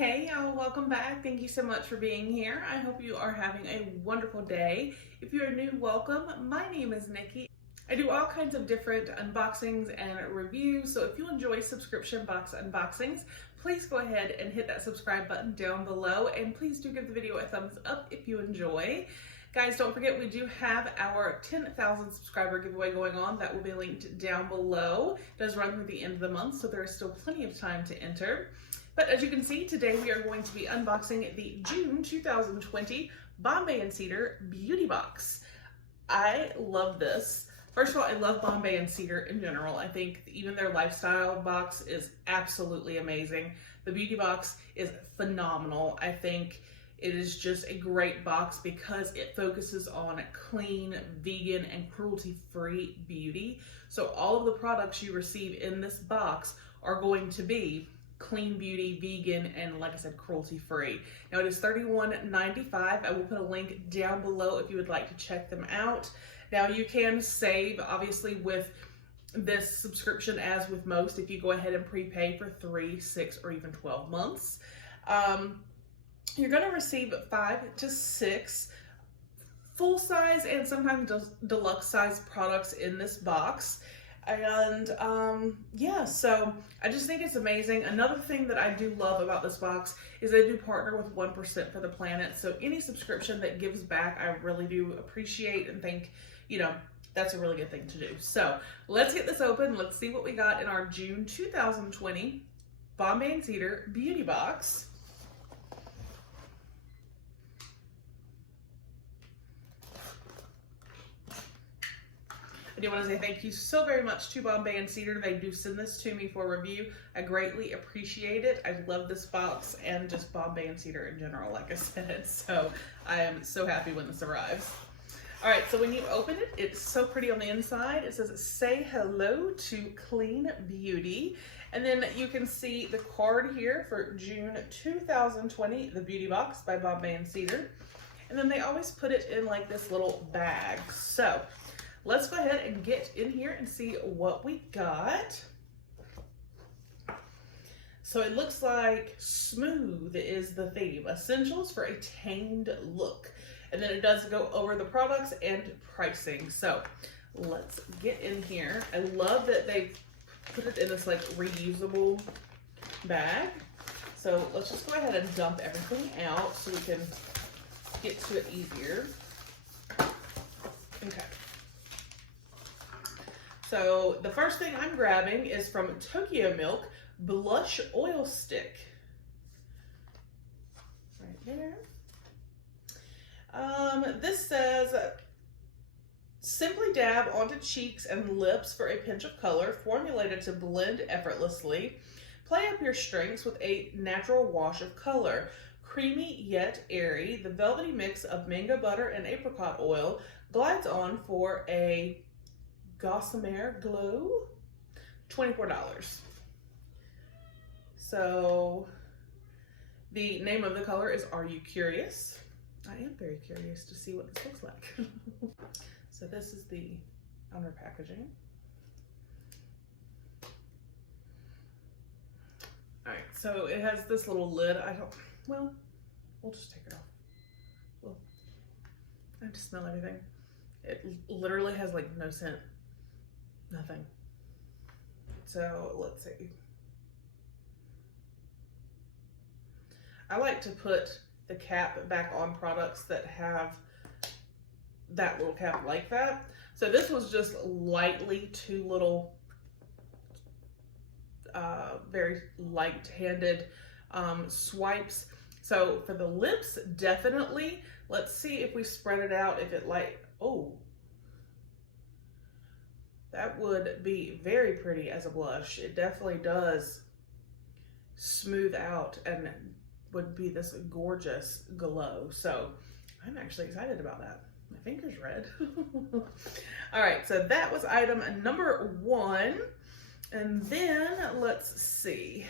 Hey y'all, welcome back. Thank you so much for being here. I hope you are having a wonderful day. If you are new, welcome. My name is Nikki. I do all kinds of different unboxings and reviews, so if you enjoy subscription box unboxings, please go ahead and hit that subscribe button down below, and please do give the video a thumbs up if you enjoy. Guys, don't forget we do have our 10,000 subscriber giveaway going on. That will be linked down below. It does run through the end of the month, so there is still plenty of time to enter. But as you can see, today we are going to be unboxing the June 2020 Bombay Cedar Beauty Box. I love this. First of all, I love Bombay Cedar in general. I think even their lifestyle box is absolutely amazing. The beauty box is phenomenal. I think it is just a great box because it focuses on clean, vegan, and cruelty-free beauty. So all of the products you receive in this box are going to be clean beauty, vegan, and like I said, cruelty-free. Now it is $31.95. I will put a link down below if you would like to check them out. Now you can save, obviously, with this subscription as with most, if you go ahead and prepay for 3, 6, or even 12 months. You're going to receive 5 to 6 full-size and sometimes deluxe size products in this box. And yeah, so I just think it's amazing. Another thing that I do love about this box is they do partner with 1% for the planet. So any subscription that gives back, I really do appreciate and think, you know, that's a really good thing to do. So let's get this open. Let's see what we got in our June 2020 Bombay Cedar Beauty Box. I do want to say thank you so very much to Bombay Cedar. They do send this to me for review. I greatly appreciate it. I love this box and just Bombay Cedar in general, like I said. So I am so happy when this arrives. All right, so when you open it, it's so pretty on the inside. It says, "Say hello to clean beauty." And then you can see the card here for June 2020, the beauty box by Bombay Cedar. And then they always put it in like this little bag. So let's go ahead and get in here and see what we got. So it looks like smooth is the theme. Essentials for a tamed look. And then it does go over the products and pricing. So let's get in here. I love that they put it in this like reusable bag. So let's just go ahead and dump everything out so we can get to it easier. Okay. So the first thing I'm grabbing is from Tokyo Milk Blush Oil Stick. Right there. This says, "Simply dab onto cheeks and lips for a pinch of color, formulated to blend effortlessly. Play up your strengths with a natural wash of color. Creamy yet airy, the velvety mix of mango butter and apricot oil glides on for a gossamer glow." $24. So the name of the color is "Are You Curious?" I am very curious to see what this looks like. So this is the outer packaging. All right, so it has this little lid. Well, we'll just take it off. Well, I have to smell everything. It literally has like no scent. Nothing. So let's see. I like to put the cap back on products that have that little cap like that. So this was just lightly 2 little, very light-handed swipes. So for the lips, definitely. Let's see if we spread it out, if it oh. That would be very pretty as a blush. It definitely does smooth out and would be this gorgeous glow. So I'm actually excited about that. My finger's red. All right, so that was item number 1. And then let's see.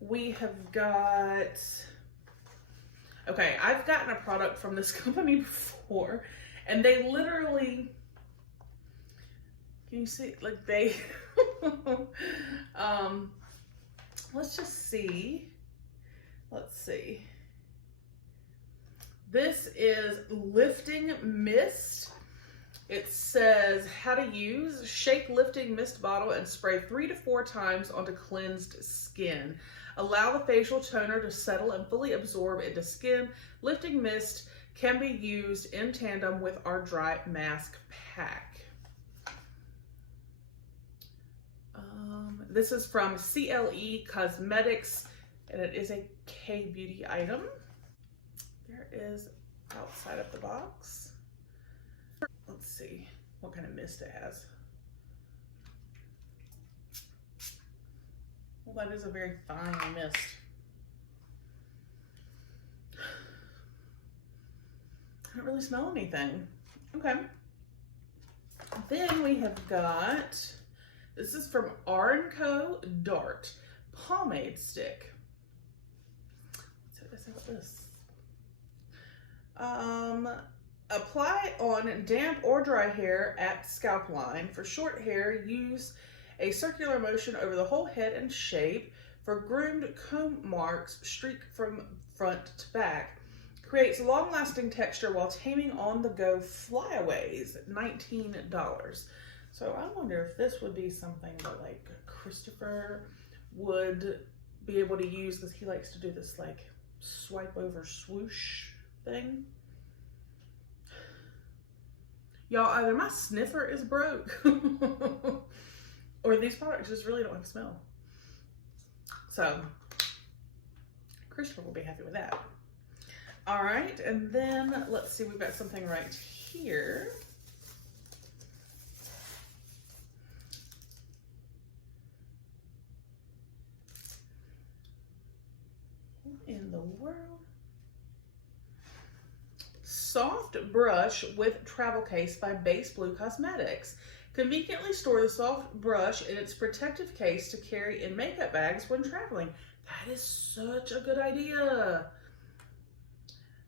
We have got, okay, I've gotten a product from this company before, and they literally, can you see, like they, let's just see Let's see. This is Lifting Mist. It says how to use. Shake lifting mist bottle and spray 3 to 4 times onto cleansed skin. Allow the facial toner to settle and fully absorb into skin. Lifting mist can be used in tandem with our dry mask pack. This is from CLE Cosmetics, and it is a K-beauty item. There is outside of the box. Let's see what kind of mist it has. Well, that is a very fine mist. I don't really smell anything. Okay. Then we have got, this is from Armco Dart Pomade Stick. Let's see what this. Apply on damp or dry hair at scalp line. For short hair, use a circular motion over the whole head and shape. For groomed comb marks, streak from front to back. Creates long-lasting texture while taming on-the-go flyaways, $19. So I wonder if this would be something that like Christopher would be able to use, because he likes to do this like swipe over swoosh thing. Y'all, either my sniffer is broke or these products just really don't have smell. So Christopher will be happy with that. All right, and then let's see, we've got something right here. What in the world? Soft Brush with Travel Case by Base Blue Cosmetics. Conveniently store the soft brush in its protective case to carry in makeup bags when traveling. That is such a good idea.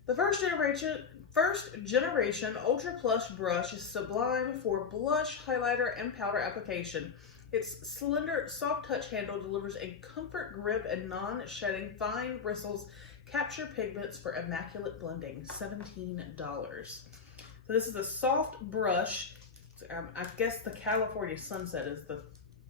The first generation Ultra Plush brush is sublime for blush, highlighter, and powder application. Its slender, soft touch handle delivers a comfort grip and non-shedding fine bristles capture pigments for immaculate blending, $17. So this is a soft brush. I guess the California Sunset is the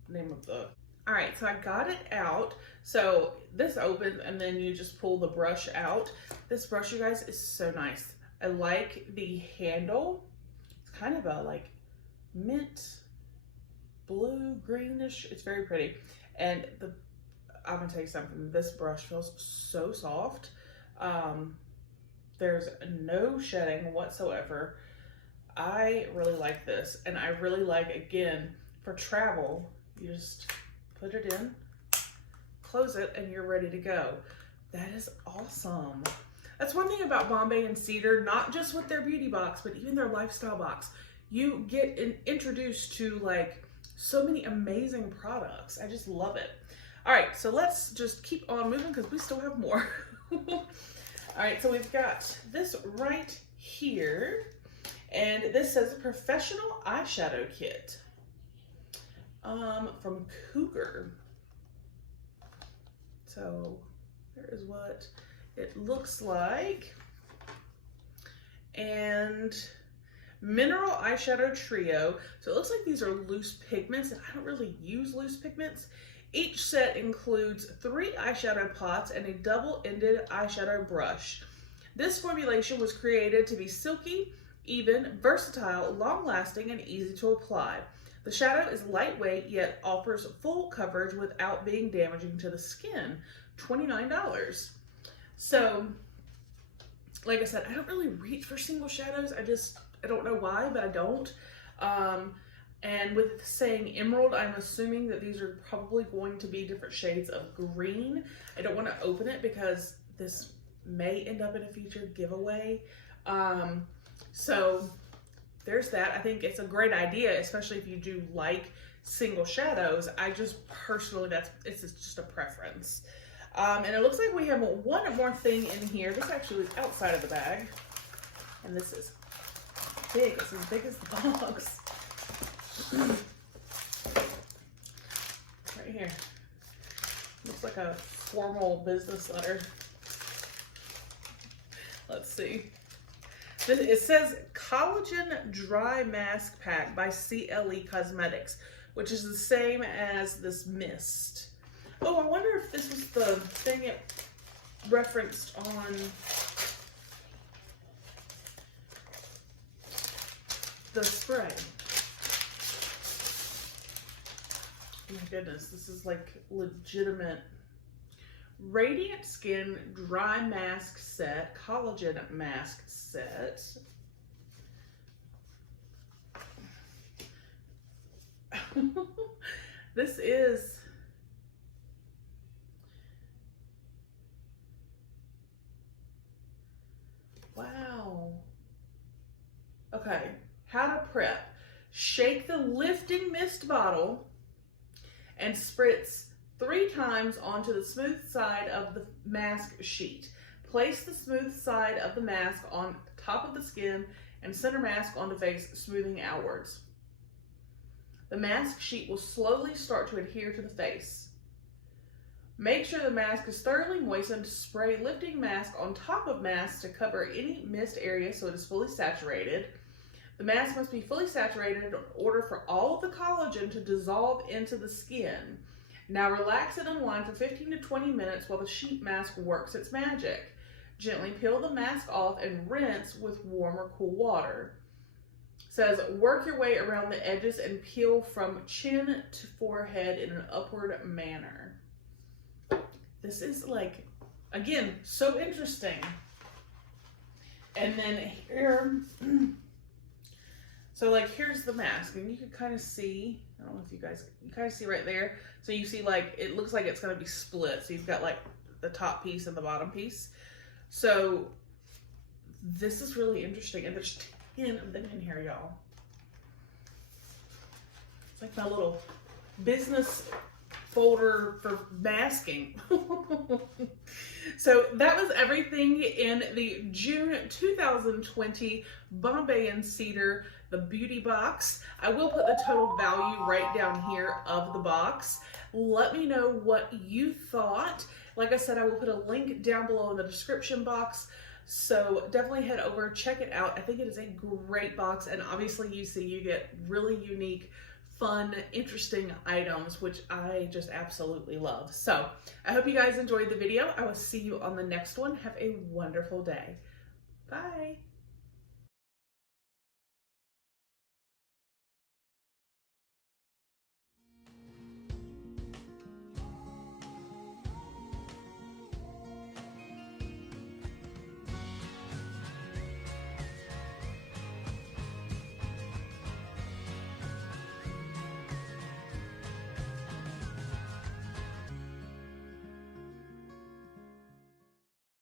name of the... All right, so I got it out. So this opens and then you just pull the brush out. This brush, you guys, is so nice. I like the handle. It's kind of a like mint blue greenish. It's very pretty. And I'm gonna tell you something. This brush feels so soft. There's no shedding whatsoever. I really like this, and I really like, again, for travel, you just put it in, close it, and you're ready to go. That is awesome. That's one thing about Bombay and Cedar, not just with their beauty box, but even their lifestyle box. You get introduced to like so many amazing products. I just love it. All right, so let's just keep on moving because we still have more. All right, so we've got this right here. And this says Professional Eyeshadow Kit from Cougar. So there is what it looks like. And Mineral Eyeshadow Trio. So it looks like these are loose pigments, and I don't really use loose pigments. Each set includes 3 eyeshadow pots and a double-ended eyeshadow brush. This formulation was created to be silky, even, versatile, long-lasting, and easy to apply. The shadow is lightweight, yet offers full coverage without being damaging to the skin. $29. So, like I said, I don't really reach for single shadows. I don't know why, but I don't. And with saying emerald, I'm assuming that these are probably going to be different shades of green. I don't want to open it because this may end up in a future giveaway. So there's that. I think it's a great idea, especially if you do like single shadows. I just personally, it's just a preference. And it looks like we have one more thing in here. This actually is outside of the bag. And this is big. It's as big as the box. Right here. Looks like a formal business letter. Let's see. It says Collagen Dry Mask Pack by CLE Cosmetics, which is the same as this mist. Oh, I wonder if this was the thing it referenced on the spray. Oh my goodness, this is like legitimate. Radiant Skin Dry Mask Set, Collagen Mask Set. This is, wow. Okay, how to prep. Shake the lifting mist bottle and spritz 3 times onto the smooth side of the mask sheet. Place the smooth side of the mask on top of the skin and center mask onto face, smoothing outwards. The mask sheet will slowly start to adhere to the face. Make sure the mask is thoroughly moistened. Spray lifting mask on top of mask to cover any missed area so it is fully saturated. The mask must be fully saturated in order for all of the collagen to dissolve into the skin. Now relax and unwind for 15 to 20 minutes while the sheet mask works its magic. Gently peel the mask off and rinse with warm or cool water. It says work your way around the edges and peel from chin to forehead in an upward manner. This is like, again, so interesting. And then here, so like here's the mask, and you can kind of see, I don't know if you kind of see right there. So you see like, it looks like it's going to be split. So you've got like the top piece and the bottom piece. So this is really interesting. And there's 10 of them in here, y'all. It's like my little business folder for masking. So that was everything in the June 2020 Bombay and Cedar, the beauty box. I will put the total value right down here of the box. Let me know what you thought. Like I said, I will put a link down below in the description box. So definitely head over, check it out. I think it is a great box, and obviously you get really unique, fun, interesting items, which I just absolutely love. So I hope you guys enjoyed the video. I will see you on the next one. Have a wonderful day. Bye.